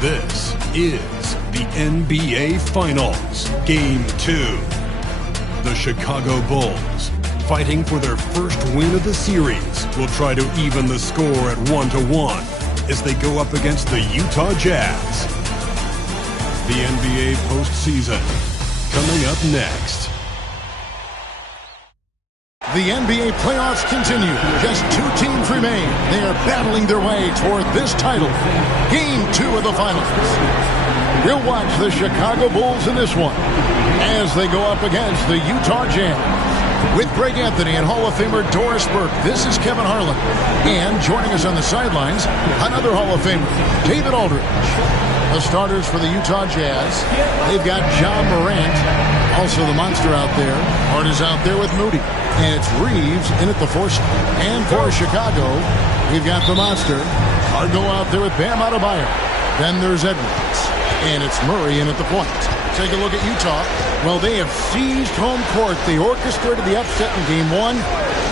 This is the NBA Finals, Game 2. The Chicago Bulls, fighting for their first win of the series, will try to even the score at 1-1 as they go up against the Utah Jazz. The NBA postseason, coming up next. The NBA playoffs continue. Just 2 teams remain. They are battling their way toward this title. Game 2 of the finals. We'll watch the Chicago Bulls in this one as they go up against the Utah Jazz. With Greg Anthony and Hall of Famer Doris Burke, this is Kevin Harlan. And joining us on the sidelines, another Hall of Famer, David Aldridge. The starters for the Utah Jazz, they've got John Morant, also the monster out there. Hart is out there with Moody. And it's Reeves in at the force. And for Chicago, we've got the monster, Argo out there with Bam Adebayo. Then there's Edwards. And it's Murray in at the point. Take a look at Utah. Well, they have seized home court. They orchestrated the upset in Game 1.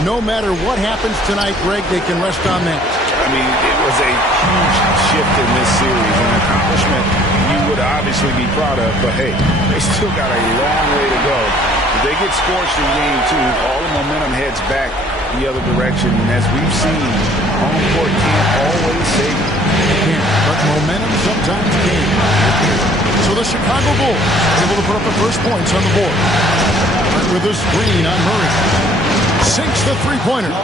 No matter what happens tonight, Greg, they can rest on that. I mean, it was a huge shift in this series, an accomplishment you would obviously be proud of, but hey, they still got a long way to go. If they get scorched in Game 2, all the momentum heads back the other direction, and as we've seen, home court can't always save you. It can't, but momentum sometimes can. So the Chicago Bulls able to put up the first points on the board. Right with a screen on Murray. Sinks the three-pointer.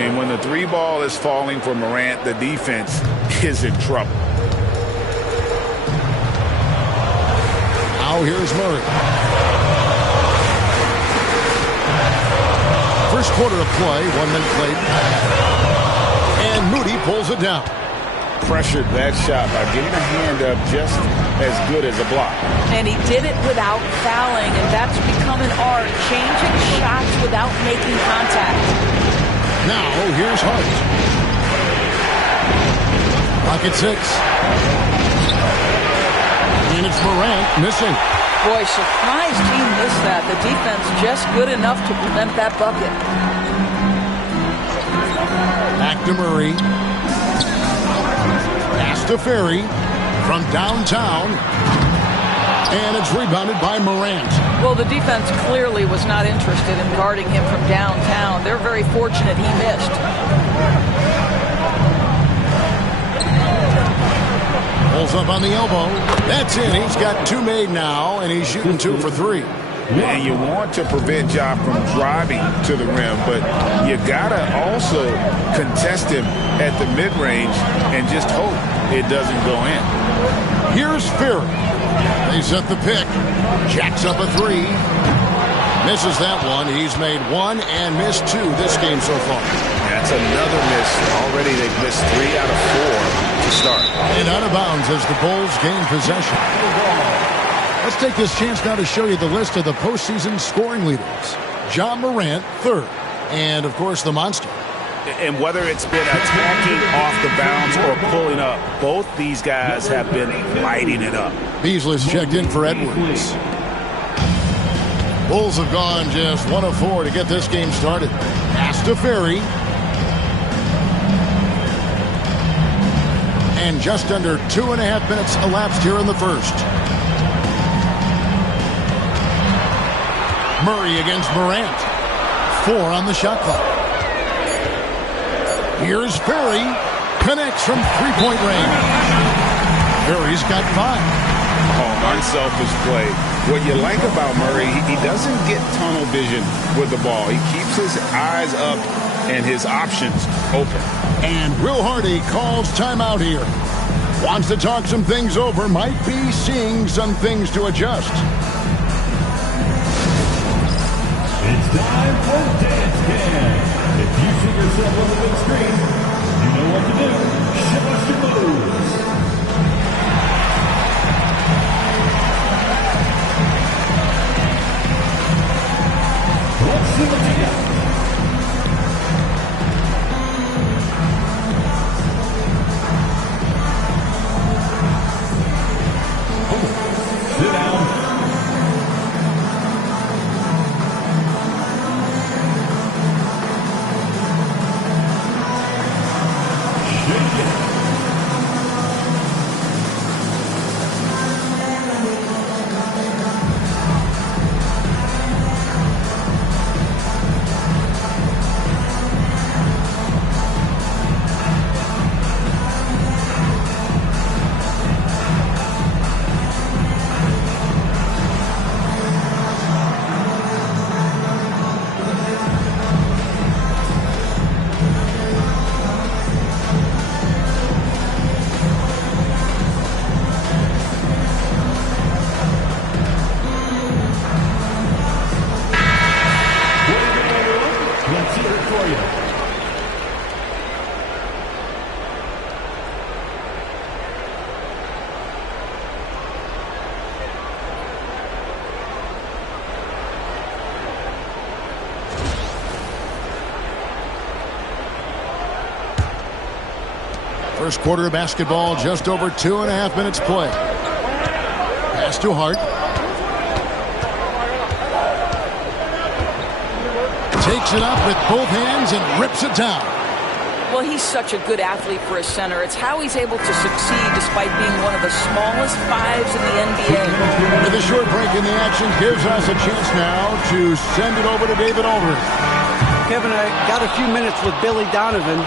And when the 3 ball is falling for Morant, the defense is in trouble. Now here's Murray. First quarter of play, 1 minute played. And Moody pulls it down. Pressured that shot by getting a hand up just as good as a block. And he did it without fouling, and that's become an art, changing shots without making contact. Now, here's Hart. Pocket 6. And it's Morant missing. Boy, surprised he missed that. The defense just good enough to prevent that bucket. Back to Murray. Pass to Ferry from downtown. And it's rebounded by Morant. Well, the defense clearly was not interested in guarding him from downtown. They're very fortunate he missed. Pulls up on the elbow. That's in. He's got 2 made now, and he's shooting 2 for 3. And you want to prevent Ja from driving to the rim, but you gotta also contest him at the mid-range and just hope it doesn't go in. Here's Ferry. They set the pick. Jacks up a 3. Misses that one. He's made 1 and missed 2 this game so far. That's another miss. Already they've missed 3 out of 4 to start. And out of bounds as the Bulls gain possession. Let's take this chance now to show you the list of the postseason scoring leaders. John Morant, 3rd. And, of course, the monster. And whether it's been attacking off the bounce or pulling up, both these guys have been lighting it up. Beasley's checked in for Edwards. Bulls have gone just 1 of 4 to get this game started. Pass to Ferry. And just under 2.5 minutes elapsed here in the first. Murray against Morant. 4 on the shot clock. Here's Ferry. Connects from 3-point range. Ferry's got 5. Oh, unselfish play. What you like about Murray, he doesn't get tunnel vision with the ball. He keeps his eyes up and his options open. And Will Hardy calls timeout here. Wants to talk some things over. Might be seeing some things to adjust. It's time for Dance Cam. If you see yourself on the big screen, you know what to do. Show us your moves. Let's see what you got. Sit down. First quarter of basketball, just over 2.5 minutes play. Pass to Hart. Takes it up with both hands and rips it down. Well, he's such a good athlete for a center. It's how he's able to succeed despite being one of the smallest fives in the NBA. With a short break in the action gives us a chance now to send it over to David Aldridge. Kevin, I got a few minutes with Billy Donovan.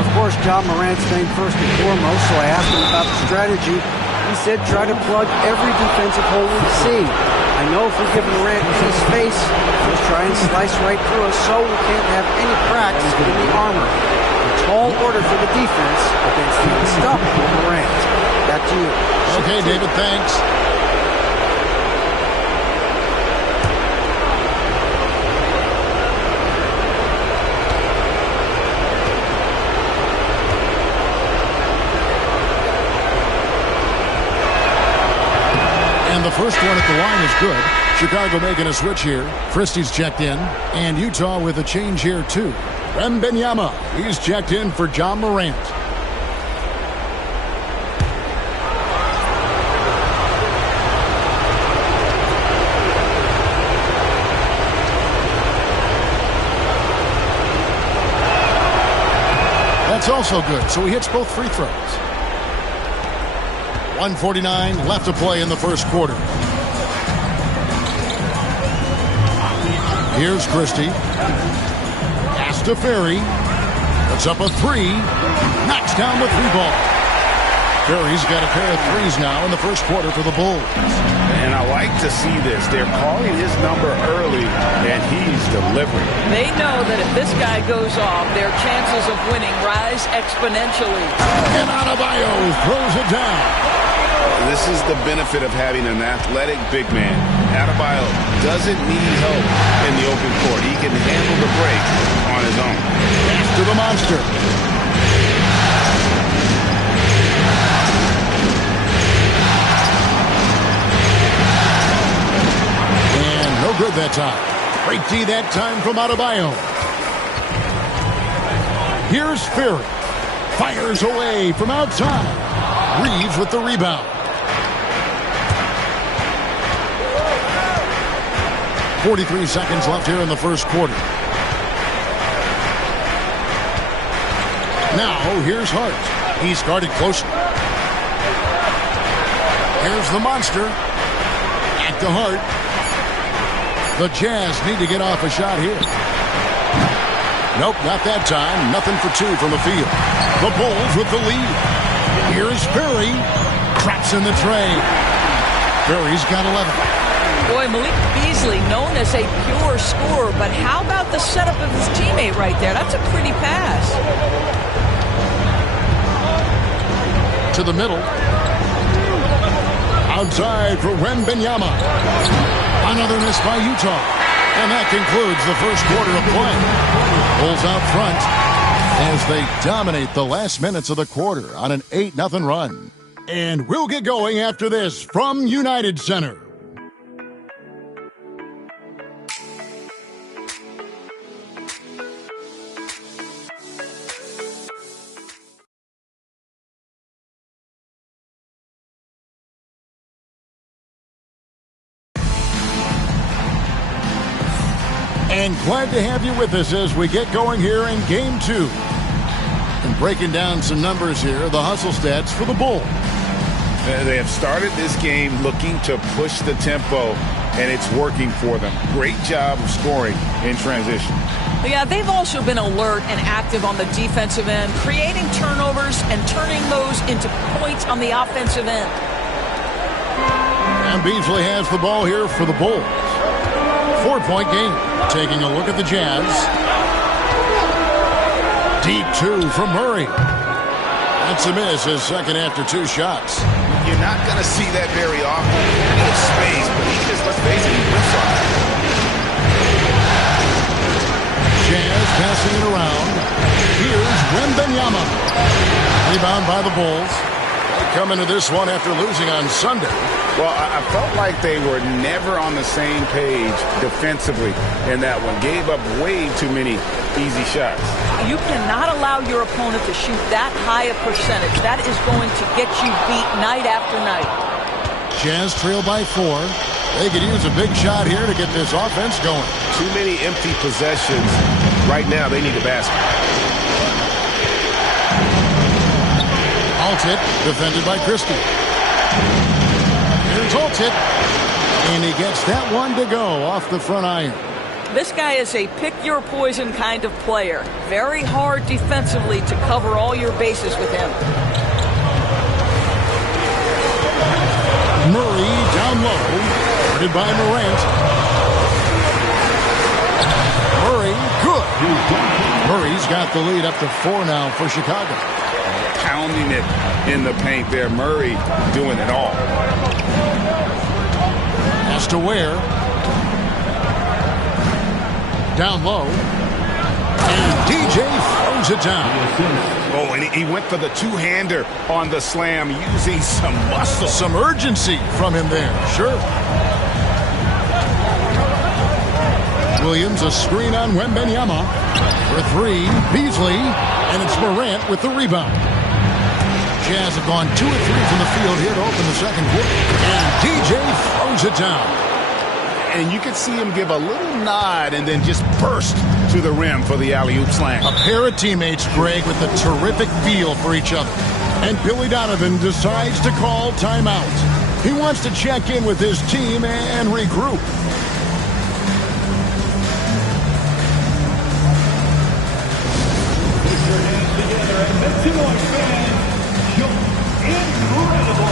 Of course, John Morant's name first and foremost, so I asked him about the strategy. He said try to plug every defensive hole we see. I know if we give Morant any space, he'll try and slice right through us, so we can't have any cracks in the armor. A tall order for the defense against the unstoppable Morant. Back to you. Okay, David, thanks. And the first one at the line is good. Chicago making a switch here. Christie's checked in. And Utah with a change here, too. Wembanyama, he's checked in for John Morant. That's also good, so he hits both free throws. 1:49 left to play in the first quarter. Here's Christie. Pass to Ferry. Puts up a three. Knocks down the three ball. Ferry's got a pair of threes now in the first quarter for the Bulls. And I like to see this. They're calling his number early, and he's delivering. They know that if this guy goes off, their chances of winning rise exponentially. And Adebayo throws it down. This is the benefit of having an athletic big man. Adebayo doesn't need help in the open court. He can handle the break on his own. Pass to the monster. And no good that time. Great D that time from Adebayo. Here's Ferry. Fires away from outside. Reeves with the rebound. 43 seconds left here in the first quarter. Now, here's Hart. He's guarded closely. Here's the monster. Back to Hart. The Jazz need to get off a shot here. Nope, not that time. Nothing for two from the field. The Bulls with the lead. Here's Ferry. Traps in the tray. Ferry's got 11. Boy, Malik Beasley, known as a pure scorer, but how about the setup of his teammate right there? That's a pretty pass. To the middle. Outside for Wembanyama. Another miss by Utah. And that concludes the first quarter of play. Bulls out front as they dominate the last minutes of the quarter on an 8-0 run. And we'll get going after this from United Center. And glad to have you with us as we get going here in Game 2. And breaking down some numbers here, the hustle stats for the Bulls. They have started this game looking to push the tempo, and it's working for them. Great job of scoring in transition. Yeah, they've also been alert and active on the defensive end, creating turnovers and turning those into points on the offensive end. And Beasley has the ball here for the Bulls. 4-point game. Taking a look at the Jazz. Deep two from Murray. That's a miss, his second after two shots. You're not going to see that very often. He has space, but he just, let's face it, he whips on it. Jazz passing it around. Here's Wembanyama. Rebound by the Bulls. They come into this one after losing on Sunday. Well, I felt like they were never on the same page defensively in that one. Gave up way too many easy shots. You cannot allow your opponent to shoot that high a percentage. That is going to get you beat night after night. Jazz trail by 4. They could use a big shot here to get this offense going. Too many empty possessions. Right now, they need a basket. Altit, defended by Christie. Here's Altit. And he gets that one to go off the front iron. This guy is a pick-your-poison kind of player. Very hard defensively to cover all your bases with him. Murray down low. Guarded by Morant. Murray, good. Murray's got the lead up to 4 now for Chicago. Pounding it in the paint there. Murray doing it all. Has to Ware. Down low. And DJ throws it down. Oh, and he went for the two-hander on the slam, using some muscle. Some urgency from him there. Sure. Williams, a screen on Wembanyama. For 3, Beasley. And it's Morant with the rebound. Jazz have gone 2 of 3 from the field here to open the second quarter. And DJ throws it down. And you can see him give a little nod and then just burst to the rim for the alley-oop slam. A pair of teammates, Greg, with a terrific feel for each other. And Billy Donovan decides to call timeout. He wants to check in with his team and regroup. Put your hands together and make some noise, fans. You're incredible.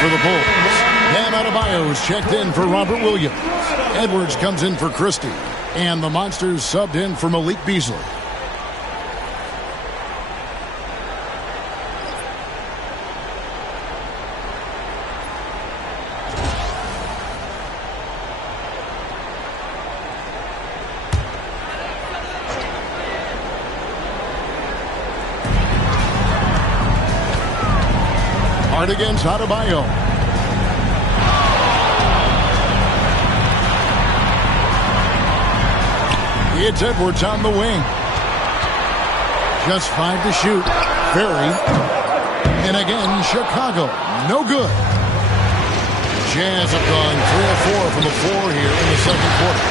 For the Bulls, Bam Adebayo's checked in for Robert Williams. Edwards comes in for Christie. And the Monsters subbed in for Malik Beasley. Hard against Adebayo. It's Edwards on the wing. Just 5 to shoot. Furry. And again, Chicago. No good. Jazz have gone 3 of 4 from the floor here in the second quarter.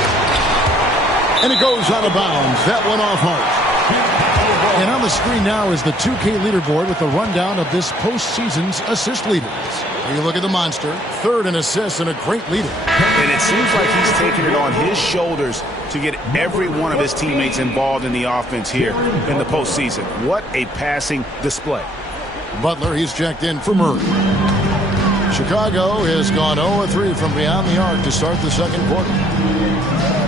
And it goes out of bounds. That one off Hart. And on the screen now is the 2K leaderboard with the rundown of this postseason's assist leaders. You look at the Monster, 3rd in assists and a great leader. And it seems like he's taking it on his shoulders to get every one of his teammates involved in the offense here in the postseason. What a passing display. Butler, he's checked in for Murray. Chicago has gone 0 of 3 from beyond the arc to start the second quarter.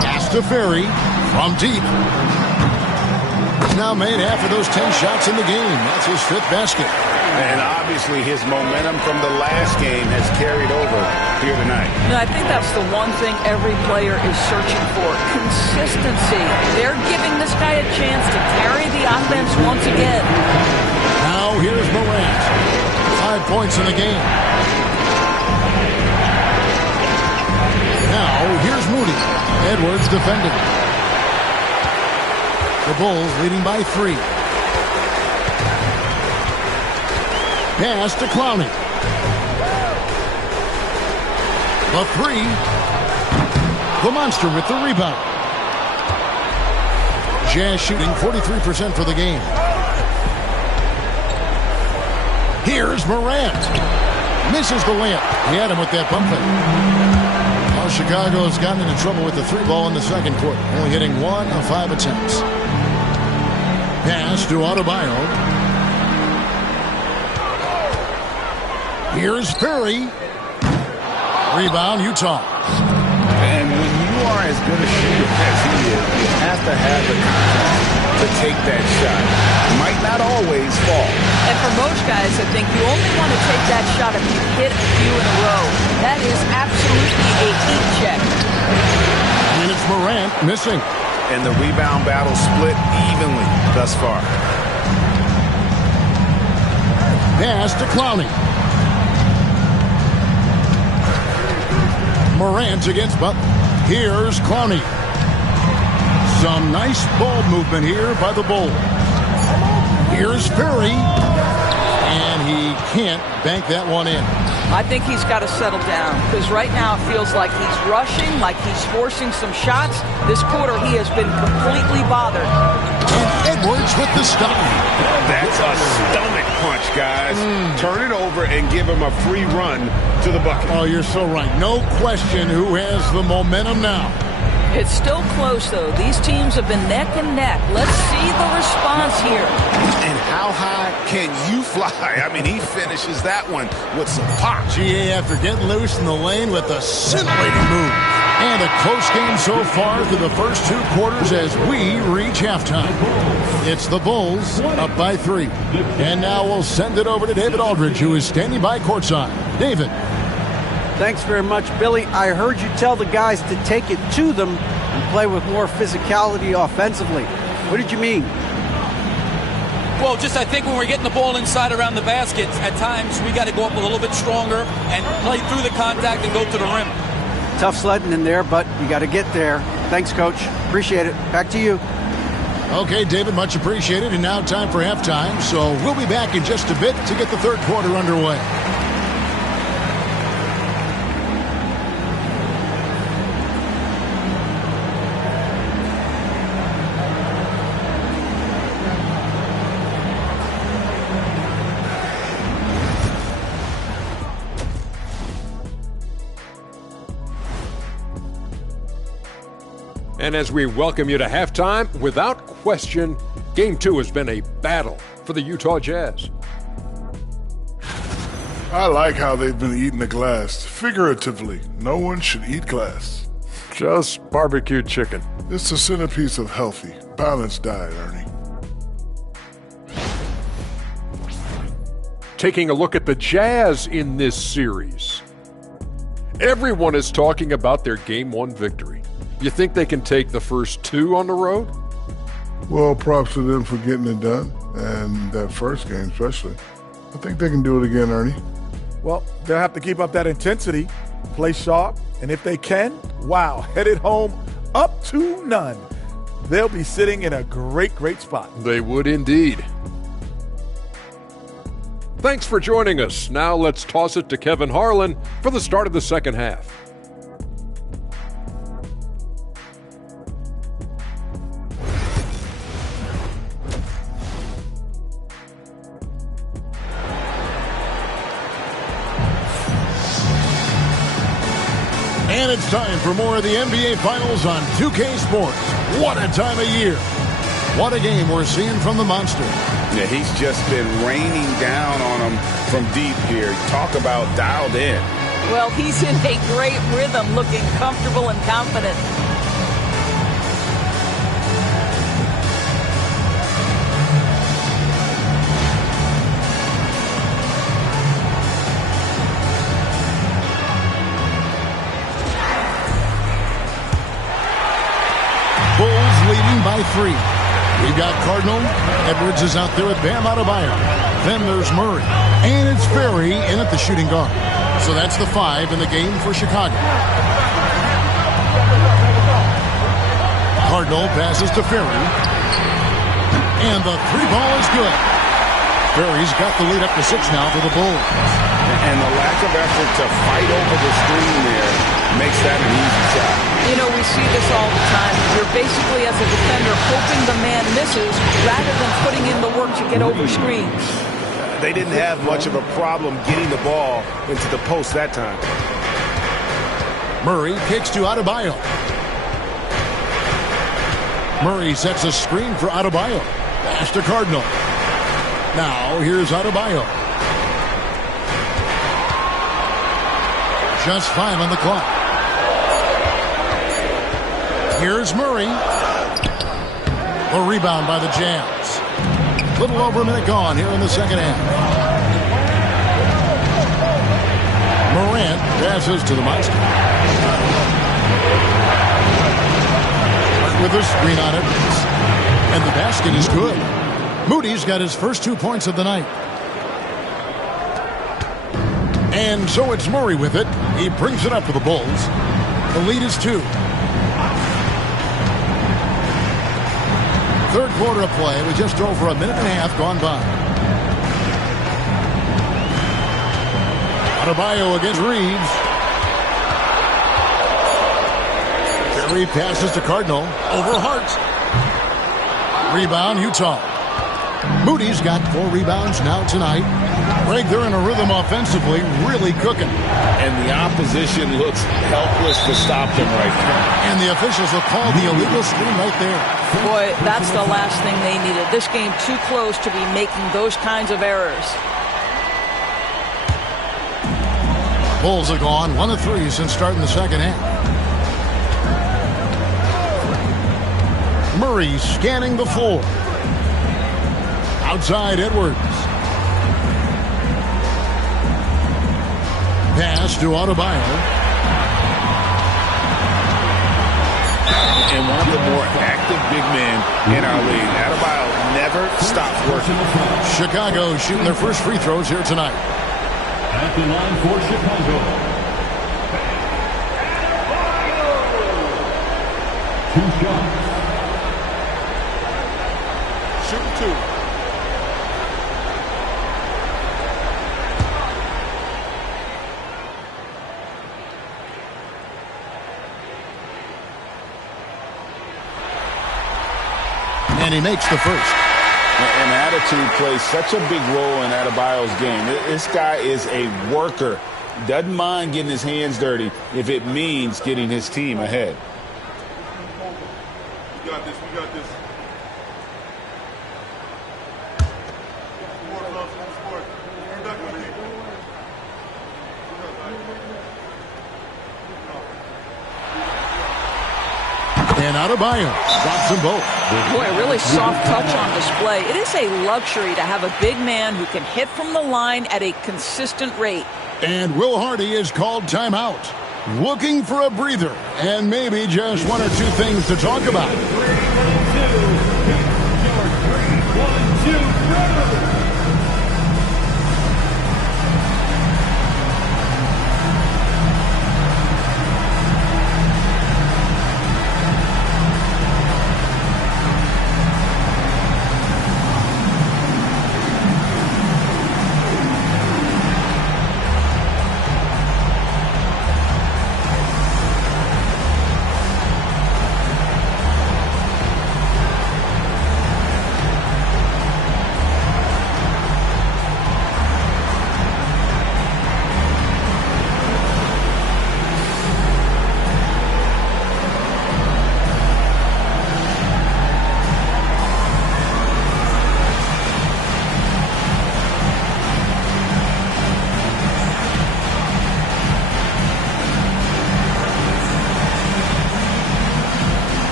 Pass to Ferry from deep. He's now made half of those 10 shots in the game. That's his 5th basket. And obviously his momentum from the last game has carried over here tonight. I think that's the one thing every player is searching for. Consistency. They're giving this guy a chance to carry the offense once again. Now here's Morant. 5 points in the game. Now here's Moody. Edwards defending. The Bulls leading by 3. Pass to Clowney. The three. The Monster with the rebound. Jazz shooting 43% for the game. Here's Morant. Misses the layup. He had him with that pump fake. Well, Chicago has gotten into trouble with the three ball in the second quarter, only hitting 1 of 5 attempts. Pass to Adebayo. Here's Furry. Rebound, Utah. And when you are as good a shooter as he is, you have to have the confidence to take that shot. Might not always fall. And for most guys, I think you only want to take that shot if you hit a few in a row. That is absolutely a heat check. And it's Morant missing. And the rebound battle split evenly thus far. Pass to Clowney. Morant against Butler. Here's Clowney. Some nice ball movement here by the Bulls. Here's Furry. And he can't bank that one in. I think he's got to settle down because right now it feels like he's rushing, like he's forcing some shots. This quarter he has been completely bothered. And Edwards with the stop. That's a stomach punch, guys. Turn it over and give him a free run to the bucket. Oh, you're so right. No question who has the momentum now. It's still close, though. These teams have been neck and neck. Let's see the response here. And how high can you fly? I mean, he finishes that one with some pop. GA after getting loose in the lane with a scintillating move. And a close game so far through the first 2 quarters as we reach halftime. It's the Bulls up by 3. And now we'll send it over to David Aldridge, who is standing by courtside. David. Thanks very much, Billy. I heard you tell the guys to take it to them and play with more physicality offensively. What did you mean? Well, just I think when we're getting the ball inside around the basket, at times we got to go up a little bit stronger and play through the contact and go to the rim. Tough sledding in there, but you got to get there. Thanks, Coach. Appreciate it. Back to you. Okay, David, much appreciated. And now time for halftime. So we'll be back in just a bit to get the third quarter underway. And as we welcome you to halftime, without question, Game 2 has been a battle for the Utah Jazz. I like how they've been eating the glass. Figuratively, no one should eat glass. Just barbecued chicken. It's the centerpiece of healthy, balanced diet, Ernie. Taking a look at the Jazz in this series. Everyone is talking about their Game 1 victory. You think they can take the first 2 on the road? Well, props to them for getting it done, and that first game especially. I think they can do it again, Ernie. Well, they'll have to keep up that intensity, play sharp, and if they can, wow, headed home up to none. They'll be sitting in a great, great spot. They would indeed. Thanks for joining us. Now let's toss it to Kevin Harlan for the start of the second half. And it's time for more of the NBA Finals on 2K Sports. What a time of year. What a game we're seeing from the Monster. Yeah, he's just been raining down on them from deep here. Talk about dialed in. Well, he's in a great rhythm, looking comfortable and confident. Bulls leading by 3. We've got Cardinal. Edwards is out there with Bam Adebayo. Then there's Murray. And it's Furry in at the shooting guard. So that's the 5 in the game for Chicago. Cardinal passes to Furry. And the 3 ball is good. Furry's got the lead up to 6 now for the Bulls. And the lack of effort to fight over the screen there makes that an easy shot. You know, we see this all the time. You're basically, as a defender, hoping the man misses rather than putting in the work to get over screens. They didn't have much of a problem getting the ball into the post that time. Murray kicks to Adebayo. Murray sets a screen for Adebayo. Pass to Cardinal. Now here's Adebayo. Just 5 on the clock. Here's Murray. A rebound by the Jazz. Little over a minute gone here in the second half. Morant passes to the monster. With a screen on it. And the basket is good. Moody's got his first 2 points of the night. And so it's Murray with it. He brings it up for the Bulls. The lead is 2. Third quarter of play with just over a minute and a half gone by. Adebayo against Reeves. Curry passes to Cardinal. Over Hart. Rebound, Utah. Moody's got 4 rebounds now tonight. Greg, they're in a rhythm offensively, really cooking. And the opposition looks helpless to stop them right now. And the officials will call the illegal screen right there. Boy, that's the last thing they needed. This game too close to be making those kinds of errors. Bulls have gone 1 of 3 since starting the second half. Murray scanning the floor. Outside Edwards. Pass to Adebayo. And one of the more active big men in our league. Adebayo never stops working. Chicago shooting their first free throws here tonight. At the line for Chicago. 2 shots. Shooting 2. And he makes the first. And attitude plays such a big role in Adebayo's game. This guy is a worker. Doesn't mind getting his hands dirty if it means getting his team ahead. We got this. And Adebayo drops them both. Boy, a really soft touch on display. It is a luxury to have a big man who can hit from the line at a consistent rate. And Will Hardy is called timeout. Looking for a breather and maybe just 1 or 2 things to talk about. 3-1-2. Your 3-1-2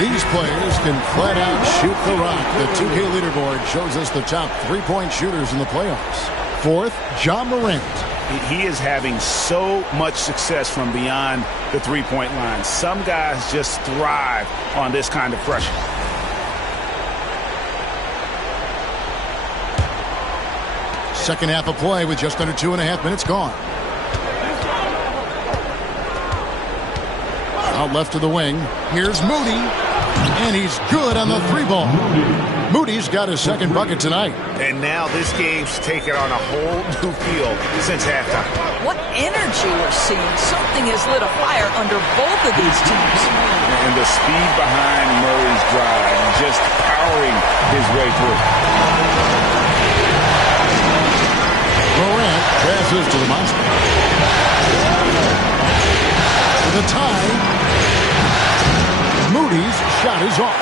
These players can flat out shoot the rock. The 2K leaderboard shows us the top 3-point shooters in the playoffs. 4th, John Morant. He is having so much success from beyond the 3-point line. Some guys just thrive on this kind of pressure. Second half of play with just under 2.5 minutes gone. Out left to the wing. Here's Moody. And he's good on the 3-ball. Moody's got his second bucket tonight. And now this game's taken on a whole new feel since halftime. What energy we're seeing. Something has lit a fire under both of these teams. And the speed behind Murray's drive, just powering his way through. Morant passes to the monster. For the tie. Moody's shot is off.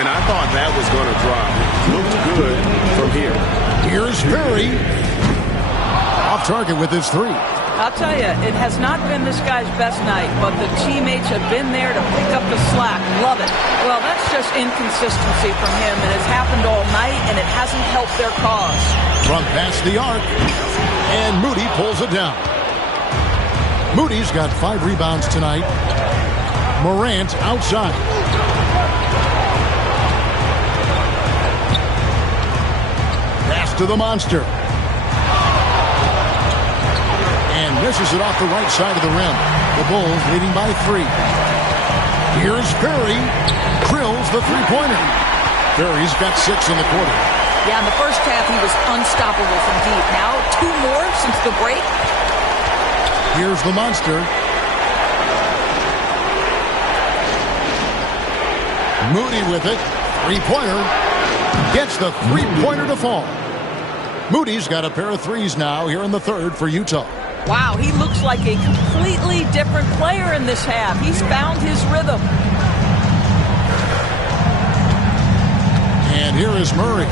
And I thought that was going to drop. Looked good from here. Here's Furry. Off target with his 3. I'll tell you, it has not been this guy's best night, but the teammates have been there to pick up the slack. Love it. Well, that's just inconsistency from him, and it's happened all night, and it hasn't helped their cause. Front past the arc, and Moody pulls it down. Moody's got 5 rebounds tonight. Morant outside. Pass to the monster. And misses it off the right side of the rim. The Bulls leading by 3. Here's Perry. Drills the 3-pointer. Perry's got 6 in the quarter. Yeah, in the first half, he was unstoppable from deep. Now, 2 more since the break. Here's the monster. Moody with it. 3-pointer. Gets the 3-pointer to fall. Moody's got a pair of 3s now here in the third for Utah. Wow, he looks like a completely different player in this half. He's found his rhythm. And here is Murray.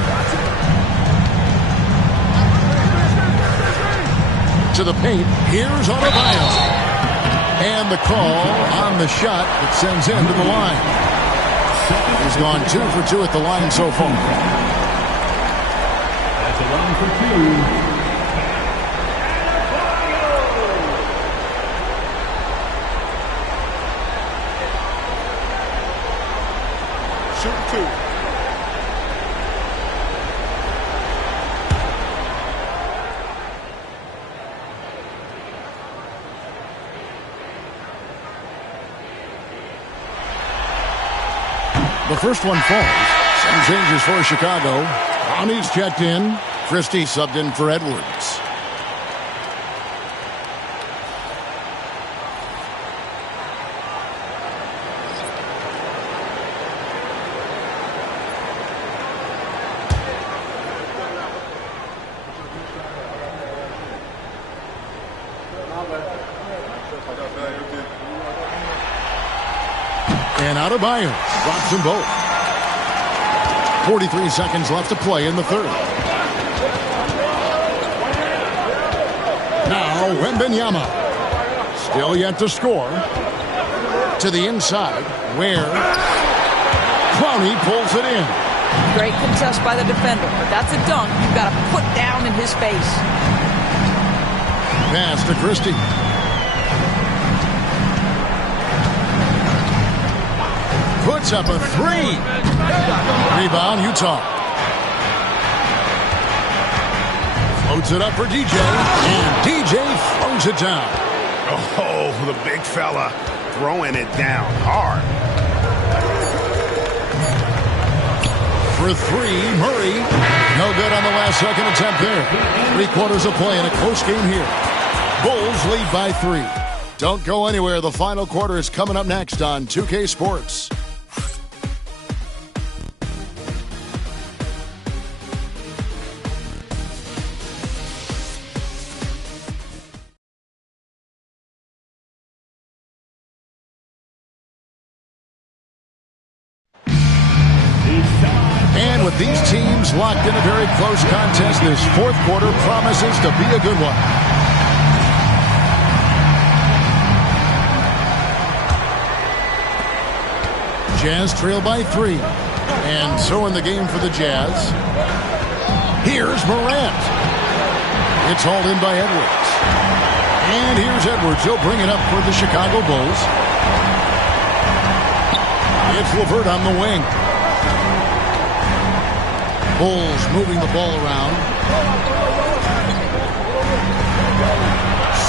To the paint. Here's Adebayo. And the call on the shot that sends him to the line. He's gone 2 for 2 at the line so far. That's a 1 for 2. The first one falls. Some changes for Chicago. Brownie's checked in. Christie subbed in for Edwards. And Adebayo drops them both. 43 seconds left to play in the third. Now Wembanyama. Still yet to score. To the inside where Brownie pulls it in. Great contest by the defender, but that's a dunk you've got to put down in his face. Pass to Christie. Puts up a 3. Rebound, Utah. Floats it up for DJ, and DJ throws it down. Oh, the big fella throwing it down hard. For 3, Murray. No good on the last second attempt there. 3 quarters of play in a close game here. Bulls lead by 3. Don't go anywhere. The final quarter is coming up next on 2K Sports. And with these teams locked in a very close contest, this fourth quarter promises to be a good one. Jazz trail by 3. And so in the game for the Jazz. Here's Morant. It's hauled in by Edwards. And here's Edwards. He'll bring it up for the Chicago Bulls. It's LeVert on the wing. Bulls moving the ball around.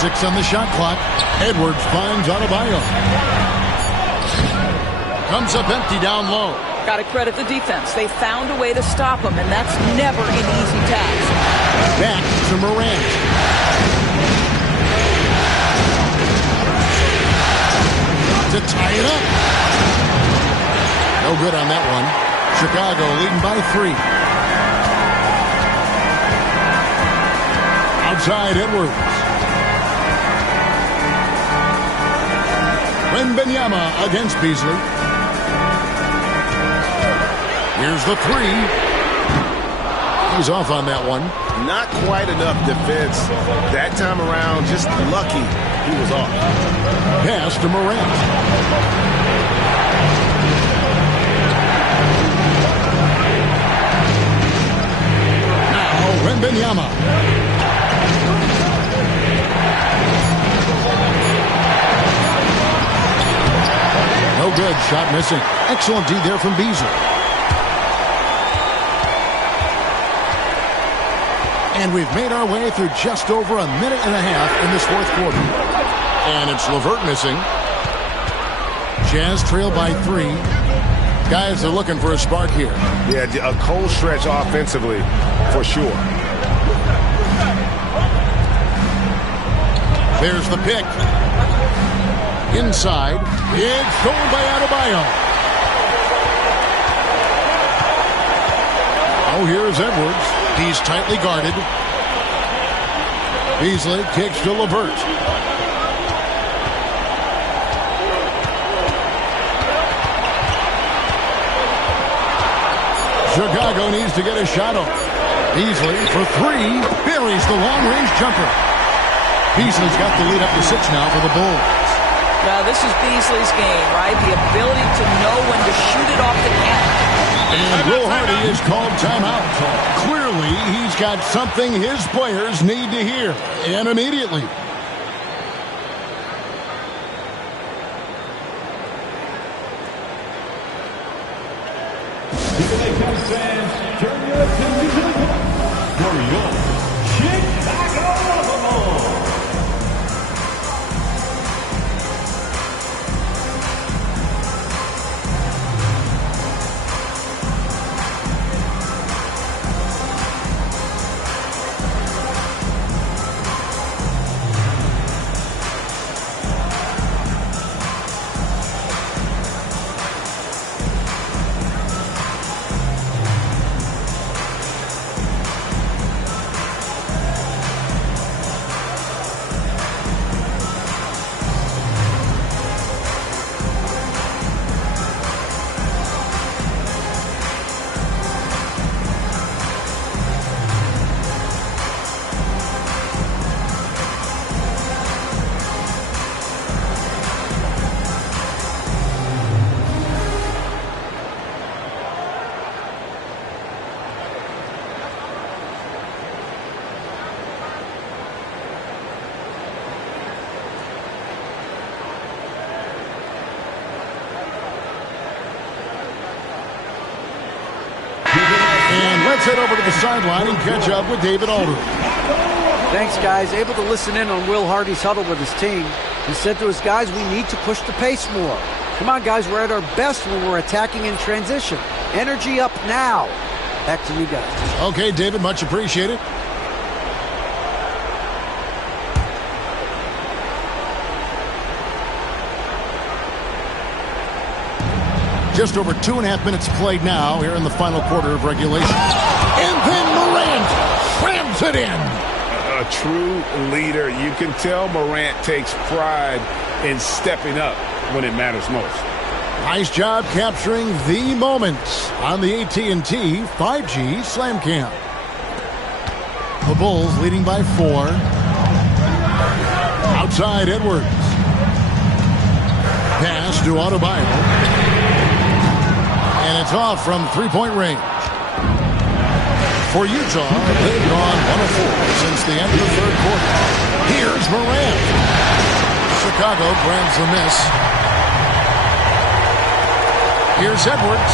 6 on the shot clock. Edwards finds Adebayo. Comes up empty down low. Got to credit the defense. They found a way to stop him, and that's never an easy task. Back to Morant. To tie it up. No good on that one. Chicago leading by 3. Outside Edwards. Wembanyama against Beasley. Here's the 3. He's off on that one. Not quite enough defense that time around. Just lucky he was off. Pass to Morant. Now Wembanyama. No good. Shot missing. Excellent D there from Beasley. And we've made our way through just over a minute and a half in this fourth quarter. And it's LeVert missing. Jazz trail by 3. Guys are looking for a spark here. Yeah, a cold stretch offensively, for sure. There's the pick. Inside. It's stolen by Adebayo. Oh, here's Edwards. He's tightly guarded. Beasley kicks to LeVert. Chicago needs to get a shot off. Beasley for 3. Buries the long-range jumper. Beasley's got the lead up to 6 now for the Bulls. Now, this is Beasley's game, right? The ability to know when to shoot it off the cannon. And Will Hardy is called timeout. Clearly, he's got something his players need to hear, and immediately. Fans, turn your attention to the court for your Chicago Bulls. And let's head over to the sideline and catch up with David Aldridge. Thanks, guys. Able to listen in on Will Hardy's huddle with his team. He said to his guys, we need to push the pace more. Come on, guys, we're at our best when we're attacking in transition. Energy up now. Back to you guys. Okay, David, much appreciated. Just over 2.5 minutes played now here in the final quarter of regulation. And then Morant slams it in. A true leader. You can tell Morant takes pride in stepping up when it matters most. Nice job capturing the moments on the AT&T 5G Slam Cam. The Bulls leading by 4. Outside Edwards. Pass to Adebayo. And it's off from three-point range. For Utah, they've gone 1 of 4 since the end of the third quarter. Here's Morant. Chicago grabs the miss. Here's Edwards.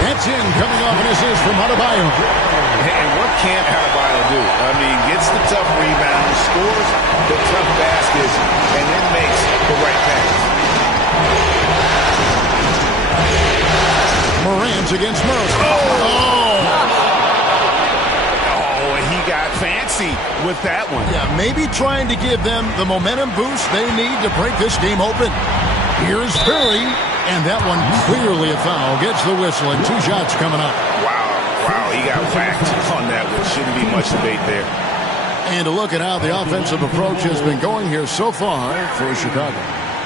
That's in, coming off an assist from Adebayo. And what can't Adebayo do. I mean, gets the tough rebound, scores the tough baskets, and then makes the right pass. Morant against Murray. Oh, and he got fancy with that one. Yeah, maybe trying to give them the momentum boost they need to break this game open. Here's Furry, and that one clearly a foul. Gets the whistle, and 2 shots coming up. Wow, he got whacked on that one. Shouldn't be much debate there. And a look at how the offensive approach has been going here so far for Chicago.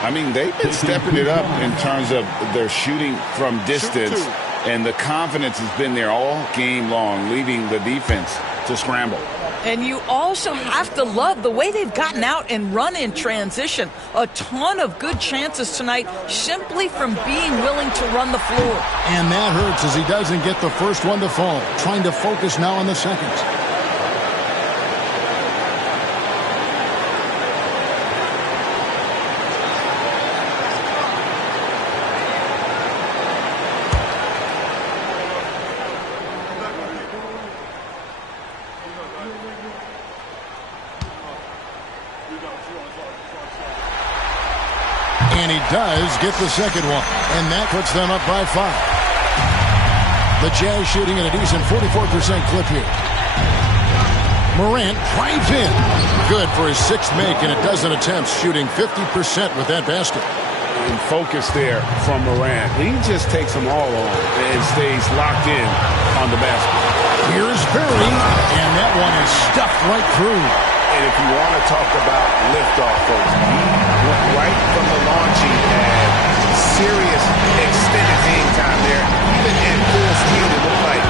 I mean, they've been stepping it up in terms of their shooting from distance, and the confidence has been there all game long, leaving the defense to scramble. And you also have to love the way they've gotten out and run in transition. A ton of good chances tonight simply from being willing to run the floor. And that hurts as he doesn't get the first one to fall. Trying to focus now on the second. And he does get the second one. And that puts them up by 5. The Jazz shooting at a decent 44% clip here. Morant drives in. Good for his 6th make in a dozen attempts, shooting 50% with that basket. And focus there from Morant. He just takes them all on and stays locked in on the basket. Here's Furry, and that one is stuffed right through. And if you want to talk about liftoff, folks, he went right from the launching pad. Serious extended hang time there. Even at full speed, it looked like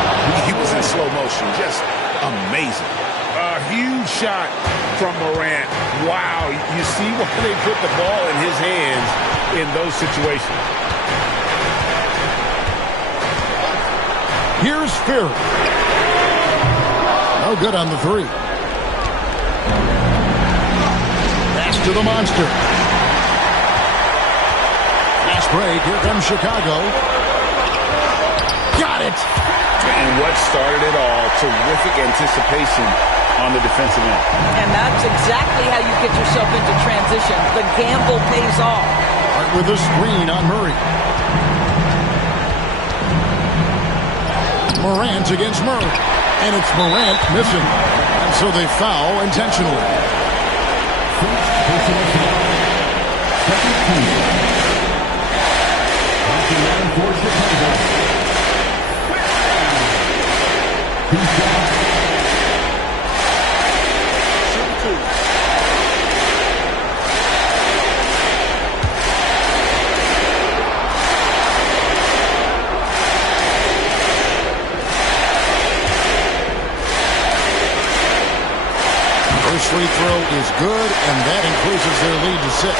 he was in slow motion. Just amazing. A huge shot from Morant. Wow, you see why they put the ball in his hands in those situations. Here's Furry. No good on the 3. Pass to the monster. Fast break. Here comes Chicago. Got it. And what started it all, terrific anticipation on the defensive end. And that's exactly how you get yourself into transition. The gamble pays off. Right with a screen on Murray. Morant against Murray. And it's Morant missing. And so they foul intentionally. First free throw is good, and that increases their lead to 6.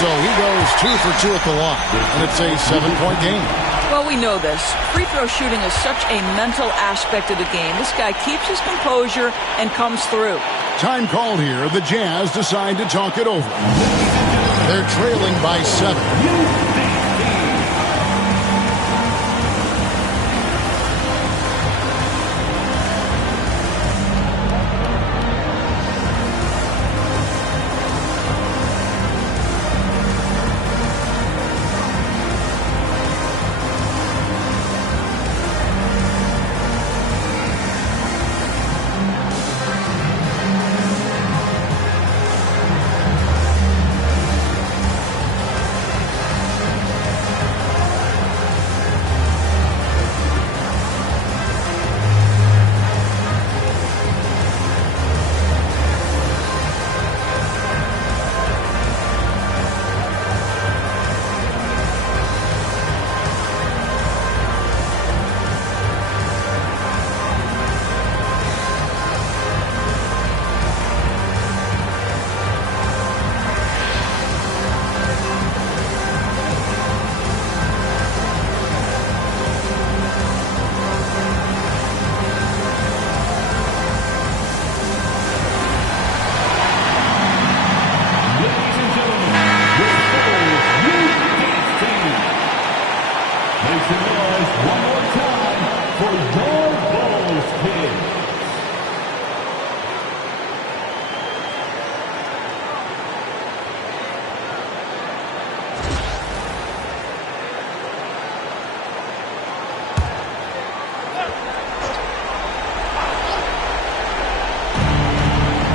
So he goes 2 for 2 at the line, and it's a 7-point game. Well, we know this. Free throw shooting is such a mental aspect of the game. This guy keeps his composure and comes through. Time called here. The Jazz decide to talk it over. They're trailing by 7.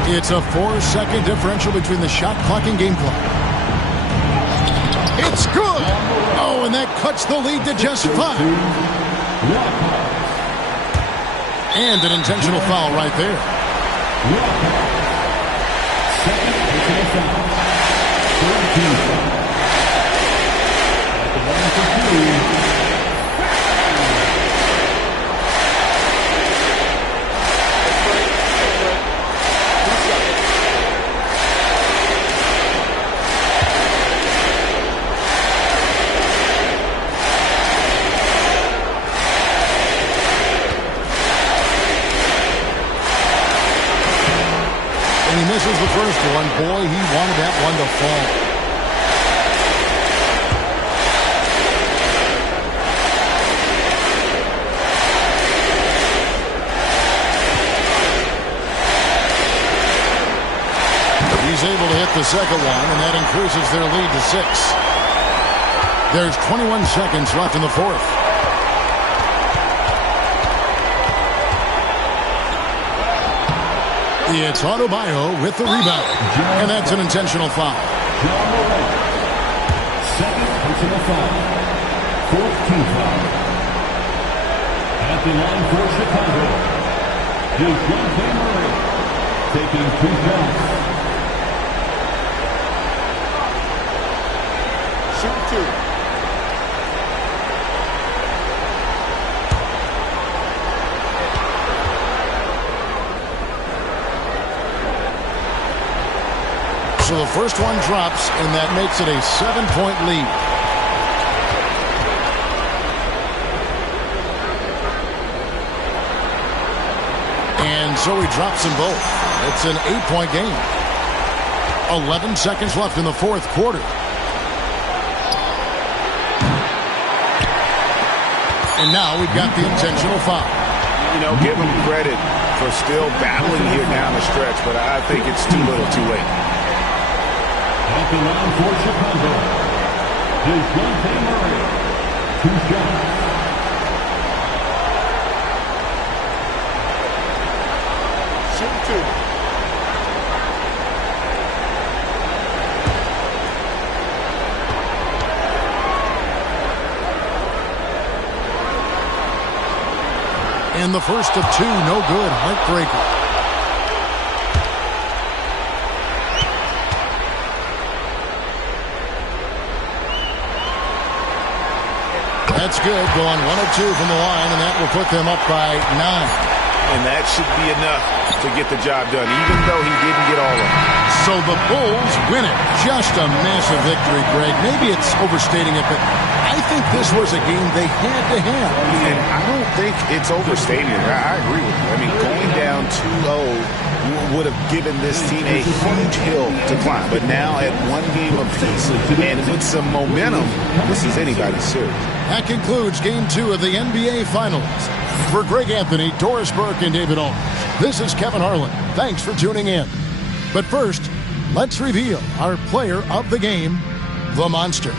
It's a 4-second differential between the shot clock and game clock. It's good. Oh, and that cuts the lead to just 5. And an intentional foul right there. Second personal foul. 13 foul. At the line for 2. He misses the first one. Boy, he wanted that one to fall. He's able to hit the second one, and that increases their lead to 6. There's 21 seconds left in the fourth. It's Adebayo with the rebound. And that's an intentional foul. Second personal foul. 14th foul. At the line for Chicago, DeJounte Murray taking 2 shots. Shoot 2. So the first one drops, and that makes it a 7-point lead. And so he drops them both. It's an 8-point game. 11 seconds left in the fourth quarter. And now we've got the intentional foul. You know, give him credit for still battling here down the stretch, but I think it's too little too late. At the line for Chicago, DeJounte Murray, 2 shots. Shoot 2. And the first of 2, no good. Heartbreaker. That's good. Going 1 of 2 from the line, and that will put them up by 9. And that should be enough to get the job done, even though he didn't get all of it. So the Bulls win it. Just a massive victory, Greg. Maybe it's overstating it, but I think this was a game they had to have. And I don't think it's overstating it. I agree with you. I mean, going down 2-0 would have given this team a huge hill to climb. But now at 1 game apiece and with some momentum, this is anybody's series. That concludes Game 2 of the NBA Finals. For Greg Anthony, Doris Burke, and David Owens, this is Kevin Harlan. Thanks for tuning in. But first, let's reveal our player of the game, the Monster.